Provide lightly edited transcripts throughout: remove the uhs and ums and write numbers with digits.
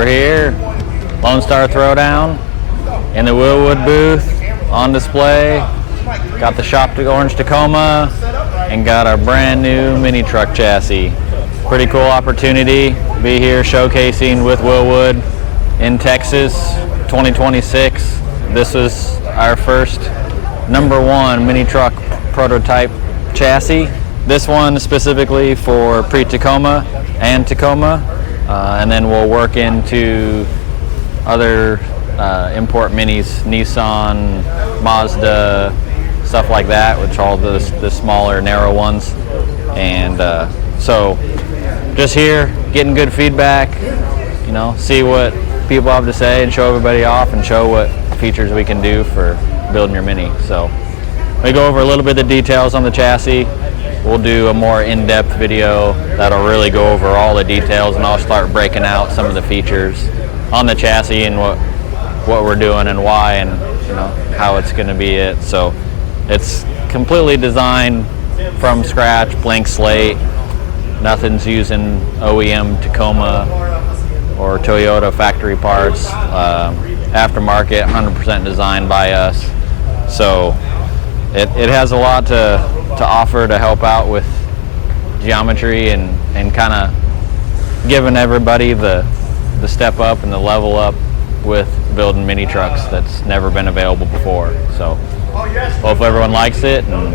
We're here, Lone Star Throwdown, in the Wilwood booth, on display. Got the Shop to Orange Tacoma, and got our brand new Minitruck chassis. Pretty cool opportunity, be here showcasing with Wilwood in Texas, 2026. This was our first #1 Minitruck prototype chassis. This one specifically for pre-Tacoma and Tacoma, and then we'll work into other import minis, Nissan, Mazda, stuff like that, which are all the smaller, narrow ones. And so just here, getting good feedback, you know, see what people have to say and show everybody off and show what features we can do for building your Mini. So we go over a little bit of the details on the chassis. We'll do a more in-depth video that'll really go over all the details, and I'll start breaking out some of the features on the chassis and what we're doing and why, and you know how it's going to be it. So it's completely designed from scratch, blank slate. Nothing's using OEM Tacoma or Toyota factory parts. Aftermarket, 100% designed by us. So it has a lot to offer to help out with geometry and kind of giving everybody the step up and the level up with building mini trucks that's never been available before. So hopefully everyone likes it, and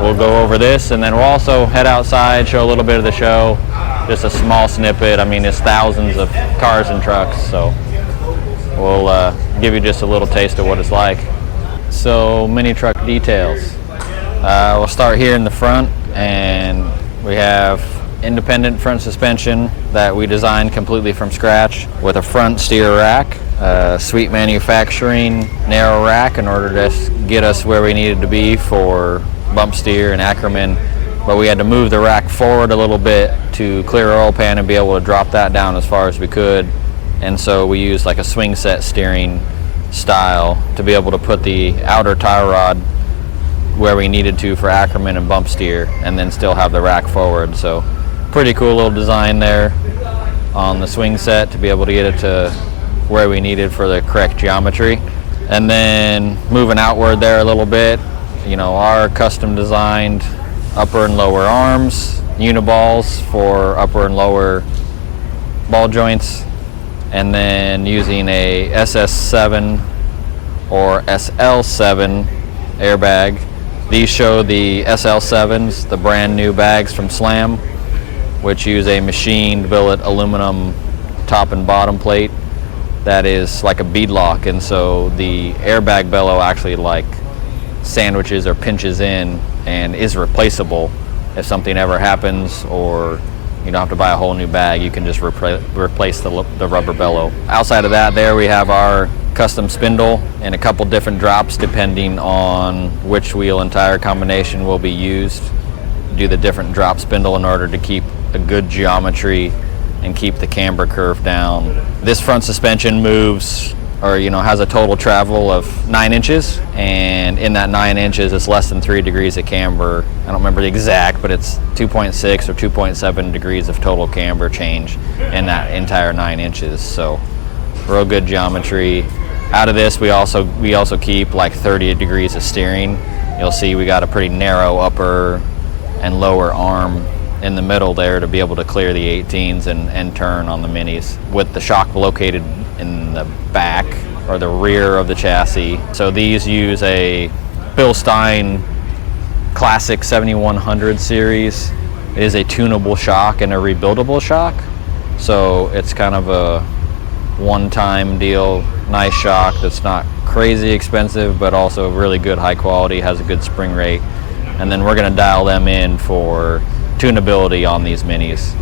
we'll go over this, and then we'll also head outside, show a little bit of the show, just a small snippet. I mean, it's thousands of cars and trucks, so we'll give you just a little taste of what it's like. So mini truck details. We'll start here in the front, and we have independent front suspension that we designed completely from scratch with a front steer rack, sweet manufacturing narrow rack in order to get us where we needed to be for bump steer and Ackerman, but we had to move the rack forward a little bit to clear our oil pan and be able to drop that down as far as we could. And so we used like a swing set steering style to be able to put the outer tie rod where we needed to for Ackerman and bump steer, and then still have the rack forward. So pretty cool little design there on the swing set to be able to get it to where we needed for the correct geometry. And then moving outward there a little bit, you know, our custom designed upper and lower arms, uniballs for upper and lower ball joints, and then using a SS7 or SL7 airbag. These show the SL7s, the brand new bags from Slam, which use a machined billet aluminum top and bottom plate that is like a beadlock, and so the airbag bellow actually like sandwiches or pinches in and is replaceable. If something ever happens, or you don't have to buy a whole new bag, you can just replace the rubber bellow. Outside of that, there we have our custom spindle in a couple different drops depending on which wheel and tire combination will be used. Do the different drop spindle in order to keep a good geometry and keep the camber curve down. This front suspension moves, or you know, has a total travel of 9 inches, and in that 9 inches it's less than 3 degrees of camber. I don't remember the exact, but it's 2.6 or 2.7 degrees of total camber change in that entire 9 inches. So real good geometry. Out of this we also keep like 30 degrees of steering. You'll see we got a pretty narrow upper and lower arm in the middle there to be able to clear the 18s and turn on the minis, with the shock located in the back or the rear of the chassis. So these use a Bilstein Classic 7100 series. It is a tunable shock and a rebuildable shock, so it's kind of a one-time deal. Nice shock that's not crazy expensive, but also really good high quality, has a good spring rate. And then we're going to dial them in for tunability on these minis.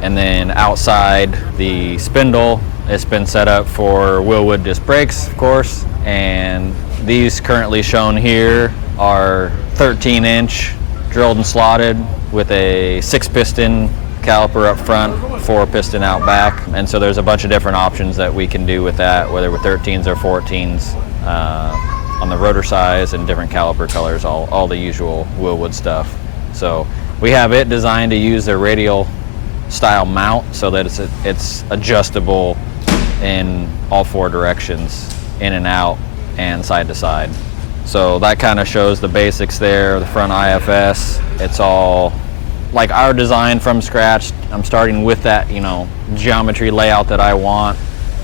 And then outside the spindle, it's been set up for Wilwood disc brakes, of course, and these currently shown here are 13-inch drilled and slotted with a 6-piston caliper up front, 4-piston out back. And so there's a bunch of different options that we can do with that, whether with 13s or 14s on the rotor size and different caliper colors, all the usual Wilwood stuff. So we have it designed to use their radial style mount so that it's adjustable in all 4 directions, in and out and side to side. So that kind of shows the basics there. The front IFS, it's all like our design from scratch. I'm starting with that, you know, geometry layout that I want,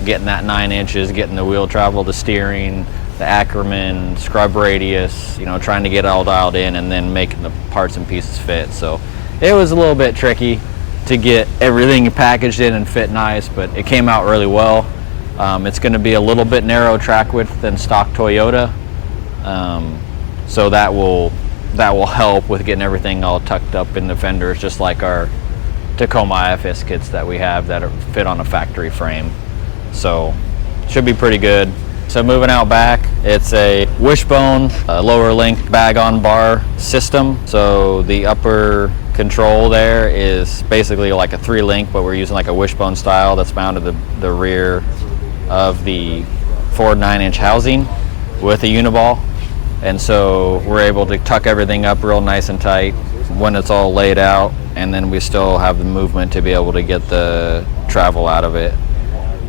getting that 9 inches, getting the wheel travel, the steering, the Ackerman, scrub radius, you know, trying to get it all dialed in and then making the parts and pieces fit. So it was a little bit tricky to get everything packaged in and fit nice, but it came out really well. It's going to be a little bit narrow track width than stock Toyota, so that will help with getting everything all tucked up in the fenders, just like our Tacoma IFS kits that we have that are fit on a factory frame. So should be pretty good. So moving out back, it's a wishbone lower link bag on bar system. So the upper control there is basically like a 3-link, but we're using like a wishbone style that's mounted to the rear of the Ford 9-inch housing with a uniball. And so we're able to tuck everything up real nice and tight when it's all laid out, and then we still have the movement to be able to get the travel out of it.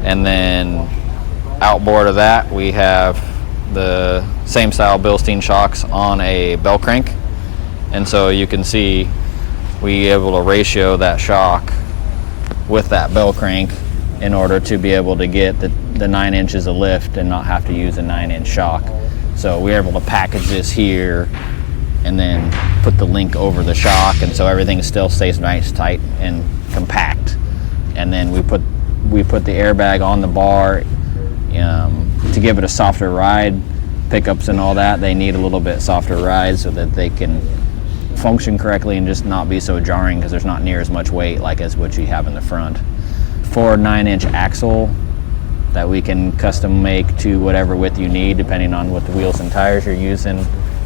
And then outboard of that, we have the same style Bilstein shocks on a bell crank. And so you can see we able to ratio that shock with that bell crank in order to be able to get the 9 inches of lift and not have to use a 9-inch shock. So we're able to package this here and then put the link over the shock, and so everything still stays nice, tight, and compact. And then we put the airbag on the bar to give it a softer ride. Pickups and all that, they need a little bit softer ride so that they can function correctly and just not be so jarring, because there's not near as much weight like as what you have in the front. Ford 9-inch axle that we can custom make to whatever width you need depending on what the wheels and tires you're using.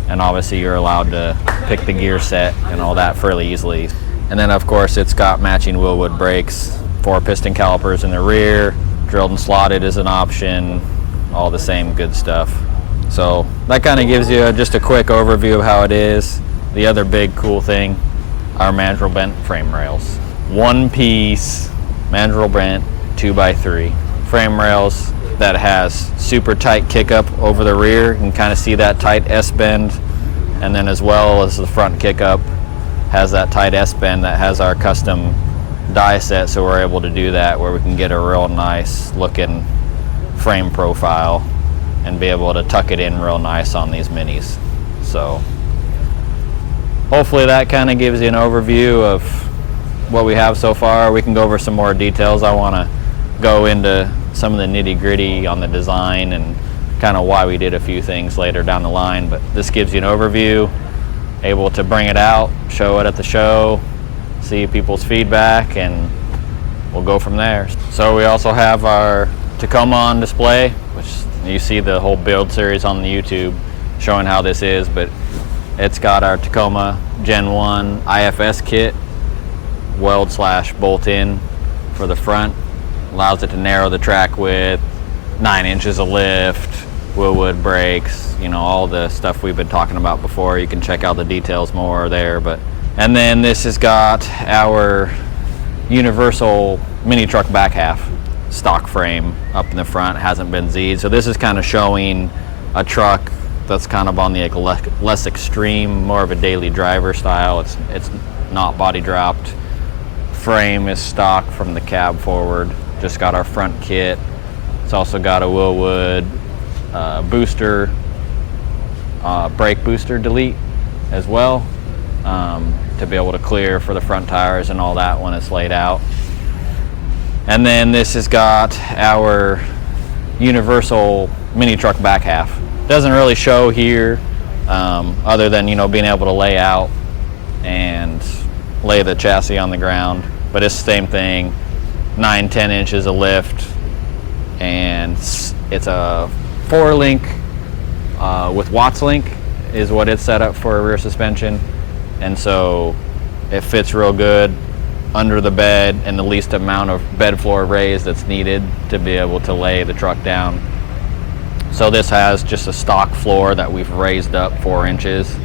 And obviously you're allowed to pick the gear set and all that fairly easily. And then of course it's got matching Wilwood brakes, 4 piston calipers in the rear, drilled and slotted is an option, all the same good stuff. So that kind of gives you just a quick overview of how it is. The other big cool thing, our mandrel bent frame rails. 1 piece mandrel bent 2x3 frame rails that has super tight kick up over the rear. You can kind of see that tight S-bend, and then as well as the front kick up has that tight S-bend that has our custom die set, so we're able to do that where we can get a real nice looking frame profile and be able to tuck it in real nice on these minis. So hopefully that kind of gives you an overview of what we have so far. We can go over some more details. I want to go into some of the nitty-gritty on the design and kind of why we did a few things later down the line, but this gives you an overview, able to bring it out, show it at the show, see people's feedback, and we'll go from there. So we also have our Tacoma on display, which you see the whole build series on the YouTube showing how this is, but it's got our Tacoma Gen 1 IFS kit, weld/bolt in for the front. Allows it to narrow the track width, 9 inches of lift, Wilwood brakes, you know, all the stuff we've been talking about before. You can check out the details more there. And then this has got our universal Minitruck back half stock frame up in the front, hasn't been Z'd. So this is kind of showing a truck that's kind of on the less extreme, more of a daily driver style. It's not body dropped. Frame is stock from the cab forward. Just got our front kit. It's also got a Wilwood booster, brake booster delete as well, to be able to clear for the front tires and all that when it's laid out. And then this has got our universal Minitruck back half. Doesn't really show here, other than, you know, being able to lay out and lay the chassis on the ground. But it's the same thing, 9-10 inches of lift, and it's a 4-link with Watts link is what it's set up for a rear suspension, and so it fits real good under the bed and the least amount of bed floor raise that's needed to be able to lay the truck down. So this has just a stock floor that we've raised up 4 inches,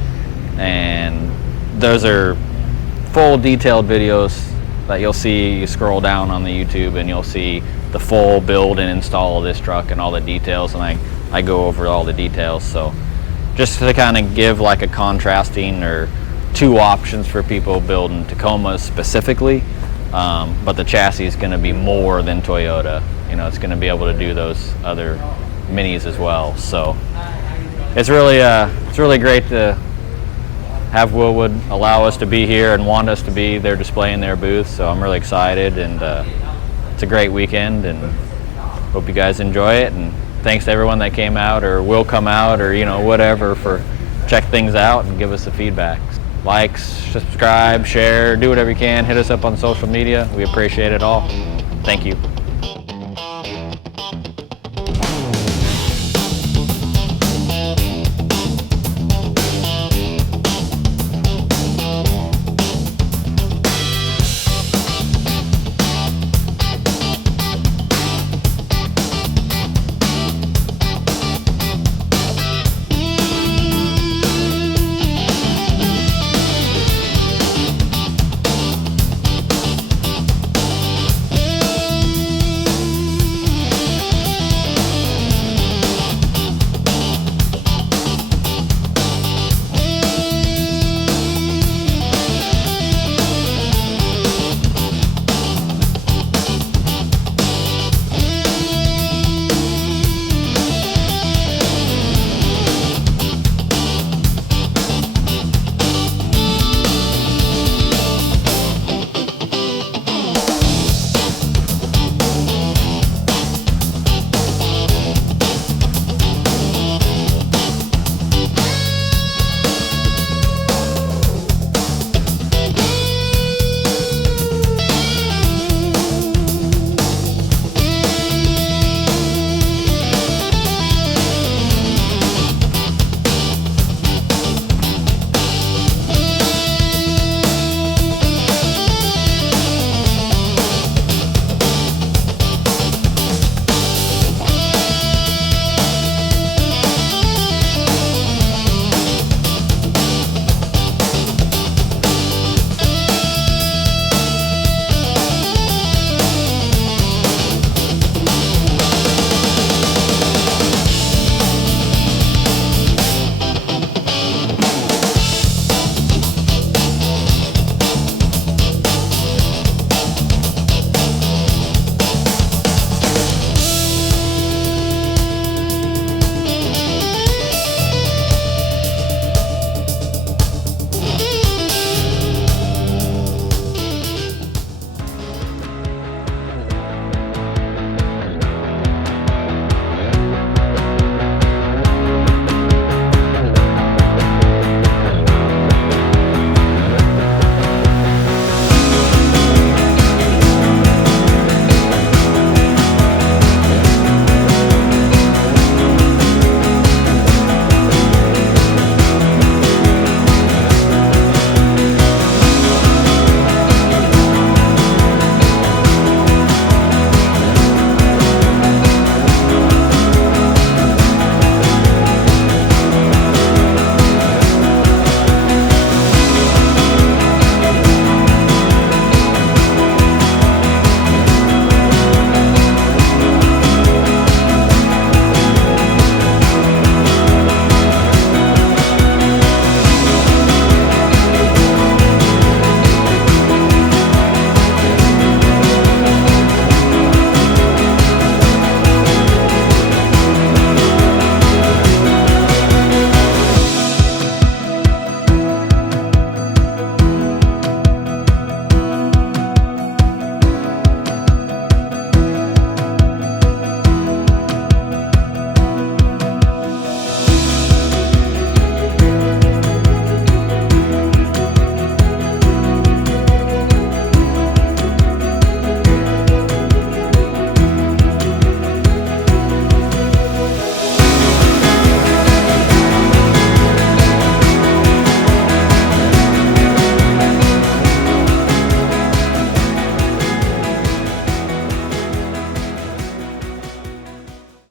and those are full detailed videos that you'll see. You scroll down on the YouTube and you'll see the full build and install of this truck and all the details, and I go over all the details. So just to kind of give like a contrasting or two options for people building Tacomas specifically, but the chassis is going to be more than Toyota. You know, it's going to be able to do those other minis as well. So it's really great to have Wilwood allow us to be here and want us to be there displaying their booth. So I'm really excited, and it's a great weekend, and hope you guys enjoy it. And thanks to everyone that came out or will come out, or you know, whatever, for check things out and give us the feedback. Like, subscribe, share, do whatever you can. Hit us up on social media. We appreciate it all. Thank you.